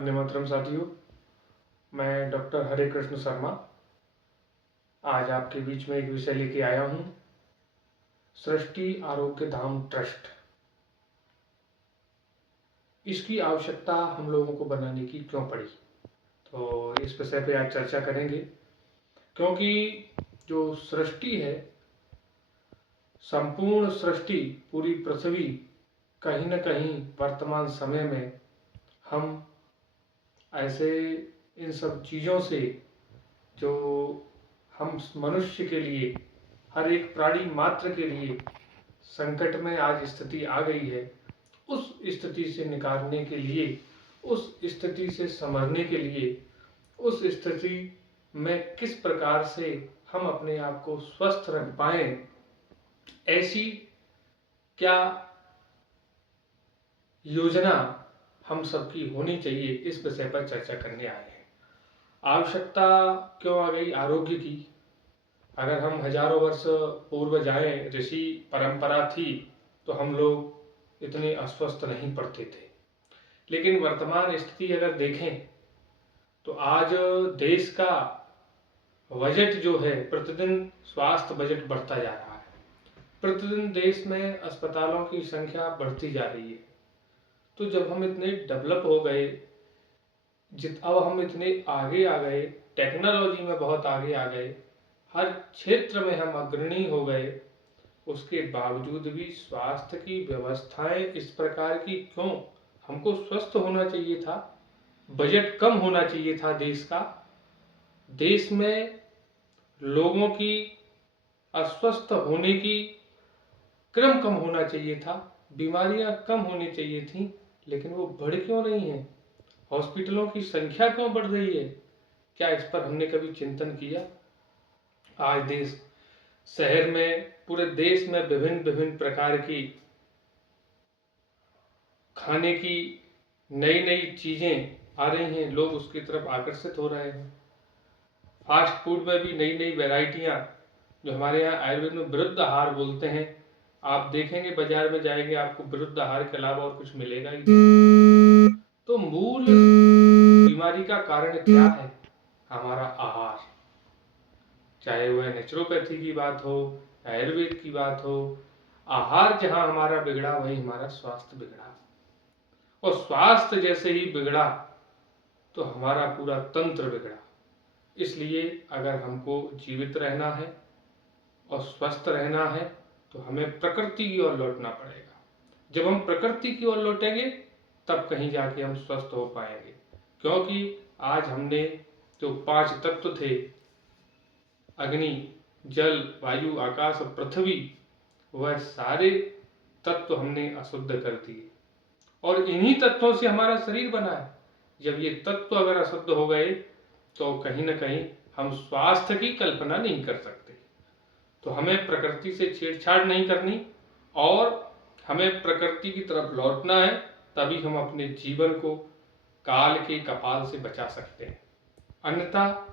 वंदे मातरम साथियों, मैं डॉक्टर हरे कृष्ण शर्मा आज आपके बीच में एक विषय लेके आया हूँ। सृष्टि आरोग्य धाम ट्रस्ट, इसकी आवश्यकता हम लोगों को बनाने की क्यों पड़ी, तो इस विषय पे आज चर्चा करेंगे। क्योंकि जो सृष्टि है, संपूर्ण सृष्टि, पूरी पृथ्वी, कहीं न कहीं वर्तमान समय में हम ऐसे इन सब चीज़ों से, जो हम मनुष्य के लिए, हर एक प्राणी मात्र के लिए संकट में आज स्थिति आ गई है, उस स्थिति से निकालने के लिए, उस स्थिति से संभलने के लिए, उस स्थिति में किस प्रकार से हम अपने आप को स्वस्थ रख पाएं, ऐसी क्या योजना हम सबकी होनी चाहिए, इस विषय पर चर्चा करने आए हैं। आवश्यकता क्यों आ गई आरोग्य की? अगर हम हजारों वर्ष पूर्व जाएं, ऋषि परंपरा थी, तो हम लोग इतने अस्वस्थ नहीं पड़ते थे। लेकिन वर्तमान स्थिति अगर देखें तो आज देश का बजट जो है, प्रतिदिन स्वास्थ्य बजट बढ़ता जा रहा है। प्रतिदिन देश में अस्पतालों की संख्या बढ़ती जा रही है। तो जब हम इतने डेवलप हो गए, अब हम इतने आगे आ गए, टेक्नोलॉजी में बहुत आगे आ गए, हर क्षेत्र में हम अग्रणी हो गए, उसके बावजूद भी स्वास्थ्य की व्यवस्थाएं इस प्रकार की क्यों? हमको स्वस्थ होना चाहिए था, बजट कम होना चाहिए था देश का, देश में लोगों की अस्वस्थ होने की क्रम कम होना चाहिए था, बीमारियां कम होनी चाहिए थी, लेकिन वो बढ़ क्यों रही हैं? हॉस्पिटलों की संख्या क्यों बढ़ रही है? क्या इस पर हमने कभी चिंतन किया? आज देश, शहर में, पूरे देश में विभिन्न विभिन्न प्रकार की खाने की नई नई चीजें आ रही हैं, लोग उसकी तरफ आकर्षित हो रहे हैं। फास्ट फूड में भी नई नई वैरायटियां, जो हमारे यहाँ आयुर्वेद में विरुद्ध आहार बोलते हैं, आप देखेंगे बाजार में जाएंगे, आपको विरुद्ध आहार के अलावा और कुछ मिलेगा ही नहीं। तो मूल बीमारी का कारण क्या है? हमारा आहार। चाहे वह नेचुरोपैथी की बात हो, आयुर्वेद की बात हो, आहार जहां हमारा बिगड़ा, वहीं हमारा स्वास्थ्य बिगड़ा। और स्वास्थ्य जैसे ही बिगड़ा तो हमारा पूरा तंत्र बिगड़ा। इसलिए अगर हमको जीवित रहना है और स्वस्थ रहना है, तो हमें प्रकृति की ओर लौटना पड़ेगा। जब हम प्रकृति की ओर लौटेंगे, तब कहीं जाके हम स्वस्थ हो पाएंगे। क्योंकि आज हमने जो 5 तत्व थे, अग्नि, जल, वायु, आकाश और पृथ्वी, वह सारे तत्व हमने अशुद्ध कर दिए, और इन्हीं तत्वों से हमारा शरीर बना है। जब ये तत्व अगर अशुद्ध हो गए, तो कहीं ना कहीं हम स्वास्थ्य की कल्पना नहीं कर सकते। तो हमें प्रकृति से छेड़छाड़ नहीं करनी, और हमें प्रकृति की तरफ लौटना है, तभी हम अपने जीवन को काल के कपाल से बचा सकते हैं। अन्यथा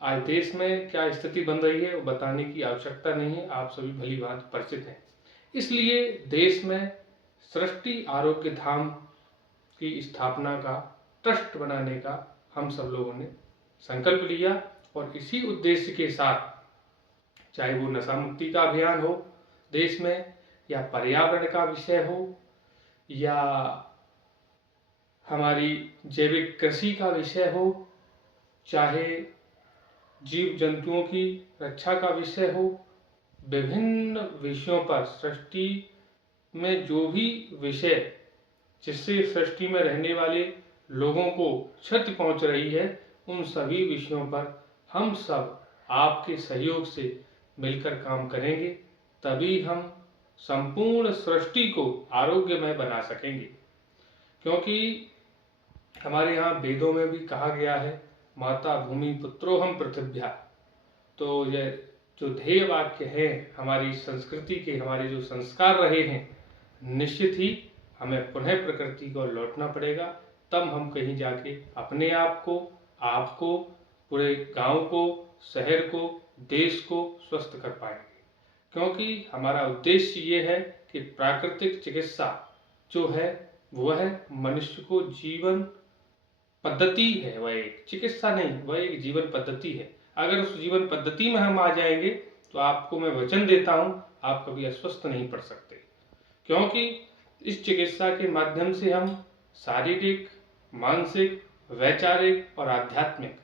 आज देश में क्या स्थिति बन रही है, वो बताने की आवश्यकता नहीं है, आप सभी भली भांति परिचित हैं। इसलिए देश में सृष्टि आरोग्य धाम की स्थापना का, ट्रस्ट बनाने का हम सब लोगों ने संकल्प लिया, और इसी उद्देश्य के साथ, चाहे वो नशा मुक्ति का अभियान हो देश में, या पर्यावरण का विषय हो, या हमारी जैविक कृषि का विषय हो, चाहे जीव जंतुओं की रक्षा का विषय हो, विभिन्न विषयों पर सृष्टि में जो भी विषय जिससे सृष्टि में रहने वाले लोगों को क्षति पहुंच रही है, उन सभी विषयों पर हम सब आपके सहयोग से मिलकर काम करेंगे, तभी हम संपूर्ण सृष्टि को आरोग्यमय बना सकेंगे। क्योंकि हमारे यहाँ वेदों में भी कहा गया है, माता भूमि पुत्रोहम पृथिव्या। तो यह जो ध्येय वाक्य है, हमारी संस्कृति के, हमारे जो संस्कार रहे हैं, निश्चित ही हमें पुनः प्रकृति को लौटना पड़ेगा। तब हम कहीं जाके अपने आप को, आपको, पूरे गांव को, शहर को, देश को स्वस्थ कर पाएंगे। क्योंकि हमारा उद्देश्य ये है कि प्राकृतिक चिकित्सा जो है, वह मनुष्य को जीवन पद्धति है, वह एक चिकित्सा नहीं, वह एक जीवन पद्धति है। अगर उस जीवन पद्धति में हम आ जाएंगे तो आपको मैं वचन देता हूँ, आप कभी अस्वस्थ नहीं पड़ सकते, क्योंकि इस चिकित्सा के माध्यम से हम शारीरिक, मानसिक, वैचारिक और आध्यात्मिक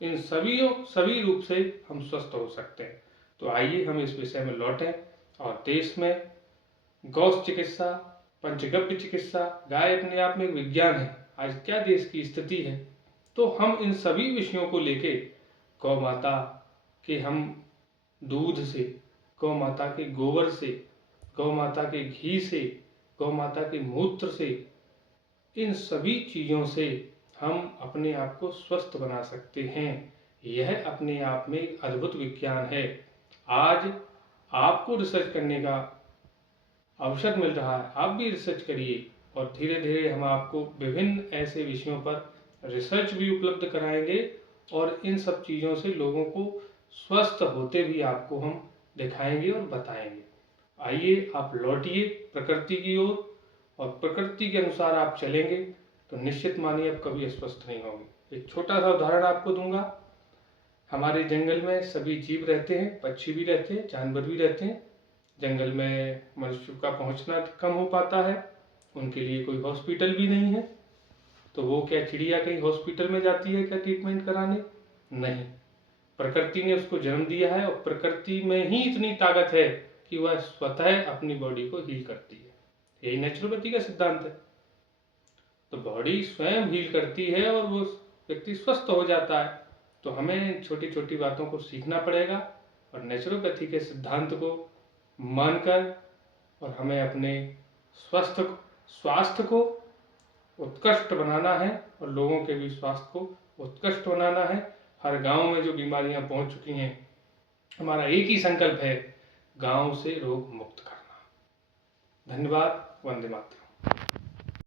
इन सभी रूप से हम स्वस्थ हो सकते हैं। तो आइए हम इस विषय में लौटें और देश में गौ चिकित्सा, पंचगव्य चिकित्सा, गाय अपने आप में एक विज्ञान है, आज क्या देश की स्थिति है, तो हम इन सभी विषयों को लेके गौ माता के हम दूध से, गौ माता के गोबर से, गौ माता के घी से, गौ माता के मूत्र से, इन सभी चीज़ों से हम अपने आप को स्वस्थ बना सकते हैं। यह अपने आप में एक अद्भुत विज्ञान है। आज आपको रिसर्च करने का अवसर मिल रहा है, आप भी रिसर्च करिए और धीरे धीरे हम आपको विभिन्न ऐसे विषयों पर रिसर्च भी उपलब्ध कराएंगे और इन सब चीज़ों से लोगों को स्वस्थ होते भी आपको हम दिखाएंगे और बताएंगे। आइए आप लौटिए प्रकृति की ओर और प्रकृति के अनुसार आप चलेंगे तो निश्चित मानिए आप कभी अस्वस्थ नहीं होंगे। एक छोटा सा उदाहरण आपको दूंगा। हमारे जंगल में सभी जीव रहते हैं, पक्षी भी रहते हैं, जानवर भी रहते हैं। जंगल में मनुष्य का पहुंचना कम हो पाता है, उनके लिए कोई हॉस्पिटल भी नहीं है, तो वो क्या चिड़िया कहीं हॉस्पिटल में जाती है क्या ट्रीटमेंट कराने? नहीं, प्रकृति ने उसको जन्म दिया है और प्रकृति में ही इतनी ताकत है कि वह स्वतः अपनी बॉडी को हील करती है। यही नेचुरोपैथी का सिद्धांत है। तो बॉडी स्वयं हील करती है और वो व्यक्ति स्वस्थ हो जाता है। तो हमें छोटी छोटी बातों को सीखना पड़ेगा और नेचुरोपैथी के सिद्धांत को मानकर और हमें अपने स्वास्थ्य को उत्कृष्ट बनाना है और लोगों के भी स्वास्थ्य को उत्कृष्ट बनाना है। हर गांव में जो बीमारियां पहुंच चुकी हैं, हमारा एक ही संकल्प है, गांव से रोग मुक्त करना। धन्यवाद। वंदे मातरम।